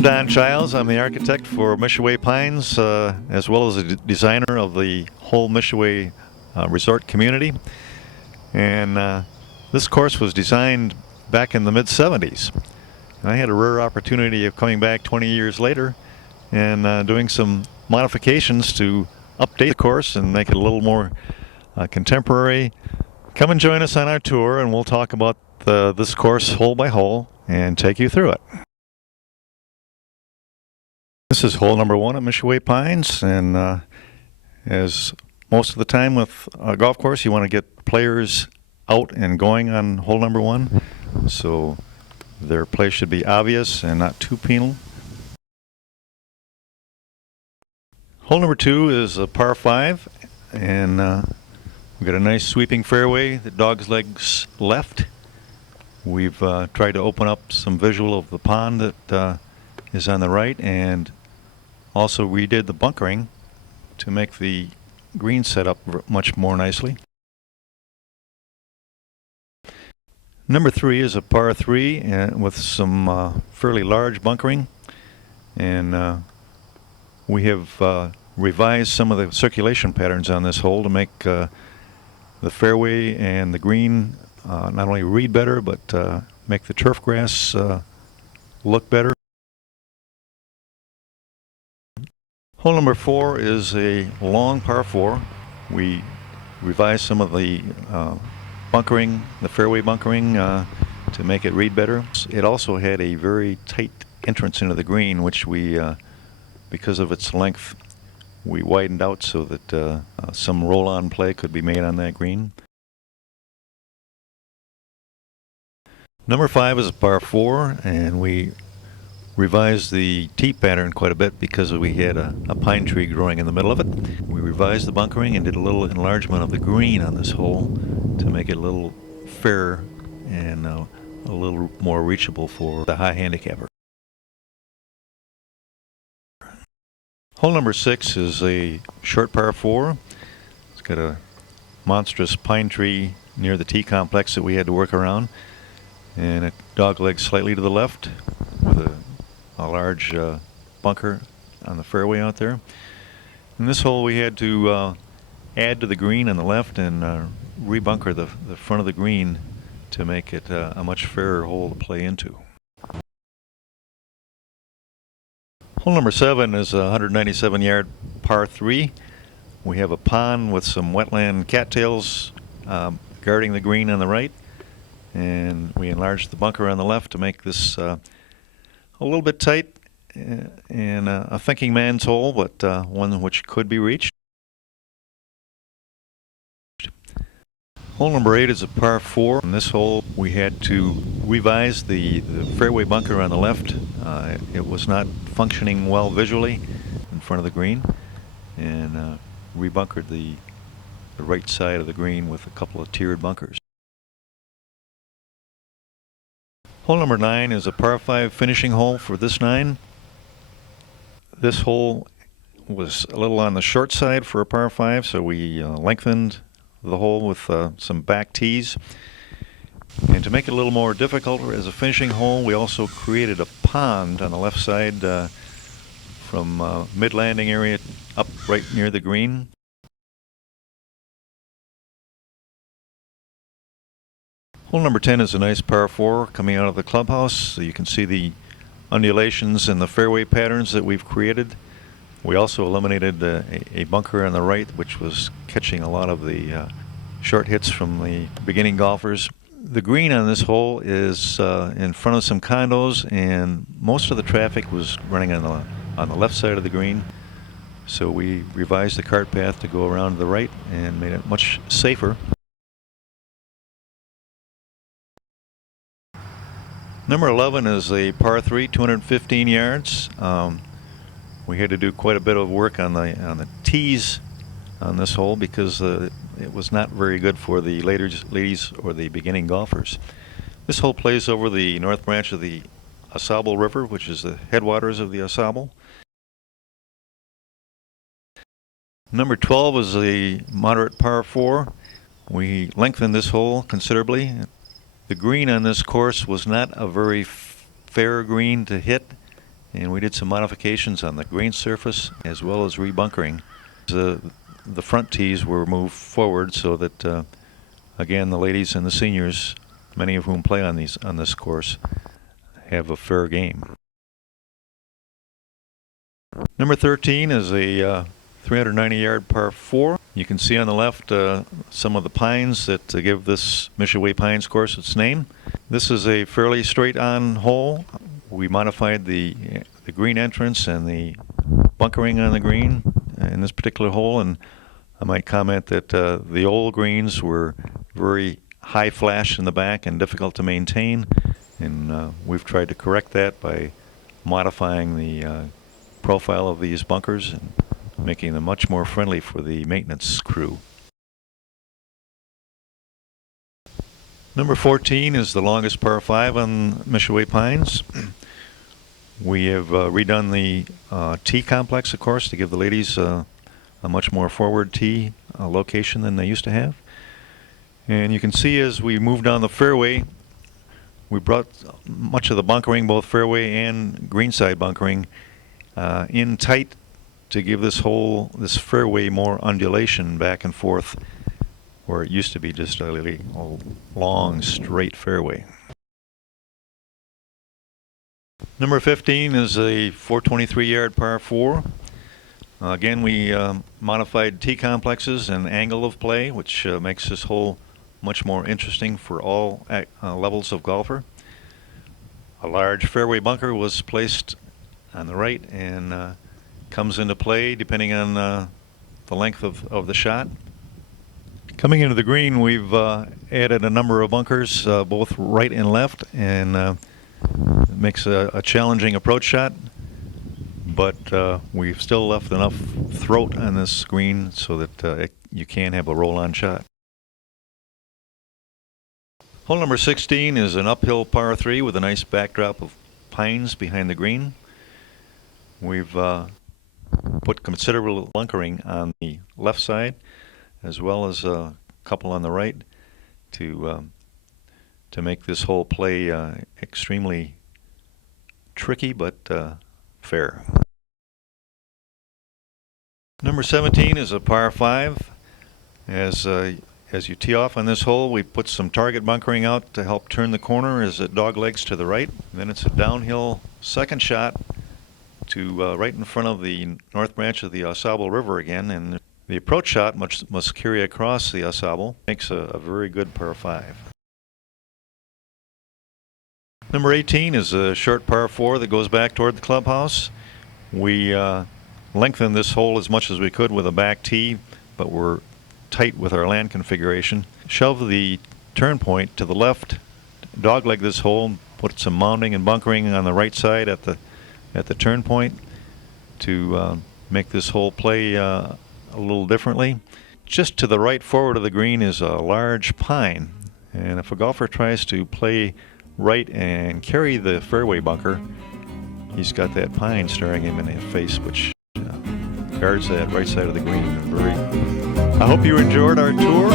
I'm Don Childs. I'm the architect for Michaywe Pines, as well as the designer of the whole Michaywe resort community. And this course was designed back in the mid-70s. And I had a rare opportunity of coming back 20 years later and doing some modifications to update the course and make it a little more contemporary. Come and join us on our tour, and we'll talk about this course hole by hole and take you through it. This is hole number 1 at Michaywe Pines, and as most of the time with a golf course, you want to get players out and going on hole number 1, so their play should be obvious and not too penal. Hole number 2 is a par 5, and we've got a nice sweeping fairway, the dog's legs left. We've tried to open up some visual of the pond that is on the right, and also redid the bunkering to make the green set up much more nicely. Number 3 is a par 3 with some fairly large bunkering, and we have revised some of the circulation patterns on this hole to make the fairway and the green not only read better, but make the turf grass look better. Hole number 4 is a long par 4. We revised some of the bunkering, the fairway bunkering, to make it read better. It also had a very tight entrance into the green, which we, because of its length, we widened out so that some roll-on play could be made on that green. Number 5 is a par 4, and we revised the tee pattern quite a bit because we had a pine tree growing in the middle of it. We revised the bunkering and did a little enlargement of the green on this hole to make it a little fairer and a little more reachable for the high handicapper. Hole number 6 is a short par 4. It's got a monstrous pine tree near the tee complex that we had to work around, and a dog leg slightly to the left with a large bunker on the fairway out there. In this hole we had to add to the green on the left and rebunker the front of the green to make it a much fairer hole to play into. Hole number 7 is a 197-yard par 3. We have a pond with some wetland cattails guarding the green on the right, and we enlarged the bunker on the left to make this a little bit tight and a thinking man's hole, but one which could be reached. Hole number 8 is a par 4. In this hole we had to revise the fairway bunker on the left. It was not functioning well visually in front of the green, and rebunkered the right side of the green with a couple of tiered bunkers. Hole number 9 is a par 5 finishing hole for this 9. This hole was a little on the short side for a par 5, so we lengthened the hole with some back tees. And to make it a little more difficult as a finishing hole, we also created a pond on the left side from mid-landing area up right near the green. Hole number 10 is a nice par 4 coming out of the clubhouse, so you can see the undulations and the fairway patterns that we've created. We also eliminated a bunker on the right, which was catching a lot of the short hits from the beginning golfers. The green on this hole is in front of some condos, and most of the traffic was running on the left side of the green, so we revised the cart path to go around to the right and made it much safer. Number 11 is a par 3, 215 yards. We had to do quite a bit of work on the tees on this hole because it was not very good for the ladies or the beginning golfers. This hole plays over the north branch of the Ausable River, which is the headwaters of the Ausable. Number 12 is a moderate par 4. We lengthened this hole considerably. The green on this course was not a very fair green to hit, and we did some modifications on the green surface as well as rebunkering. The front tees were moved forward so that again, the ladies and the seniors, many of whom play on this course, have a fair game. Number 13 is a 390-yard par 4. You can see on the left some of the pines that give this Michaywe Pines course its name. This is a fairly straight-on hole. We modified the green entrance and the bunkering on the green in this particular hole, and I might comment that the old greens were very high flash in the back and difficult to maintain, and we've tried to correct that by modifying the profile of these bunkers and making them much more friendly for the maintenance crew. Number 14 is the longest par 5 on Michaywe Pines. We have redone the tee complex, of course, to give the ladies a much more forward tee location than they used to have. And you can see as we moved down the fairway, we brought much of the bunkering, both fairway and greenside bunkering, in tight to give this fairway more undulation back and forth, where it used to be just a really long, straight fairway. Number 15 is a 423-yard par 4. Again, we modified tee complexes and angle of play, which makes this hole much more interesting for all levels of golfer. A large fairway bunker was placed on the right and comes into play depending on the length of the shot. Coming into the green, we've added a number of bunkers, both right and left, and it makes a challenging approach shot, but we've still left enough throat on this green so that you can have a roll-on shot. Hole number 16 is an uphill par 3 with a nice backdrop of pines behind the green. We've put considerable bunkering on the left side, as well as a couple on the right, to make this whole play extremely tricky but fair. Number 17 is a par 5. As you tee off on this hole, we put some target bunkering out to help turn the corner as it doglegs to the right. And then it's a downhill second shot to right in front of the north branch of the Au Sable River again, and the approach shot must carry across the Au Sable. Makes a very good par 5. Number 18 is a short par 4 that goes back toward the clubhouse. We lengthened this hole as much as we could with a back tee, but we're tight with our land configuration. Shove the turn point to the left, dogleg this hole, put some mounding and bunkering on the right side at the turn point to make this hole play a little differently. Just to the right forward of the green is a large pine, and if a golfer tries to play right and carry the fairway bunker, he's got that pine staring him in the face, which guards that right side of the green. I hope you enjoyed our tour.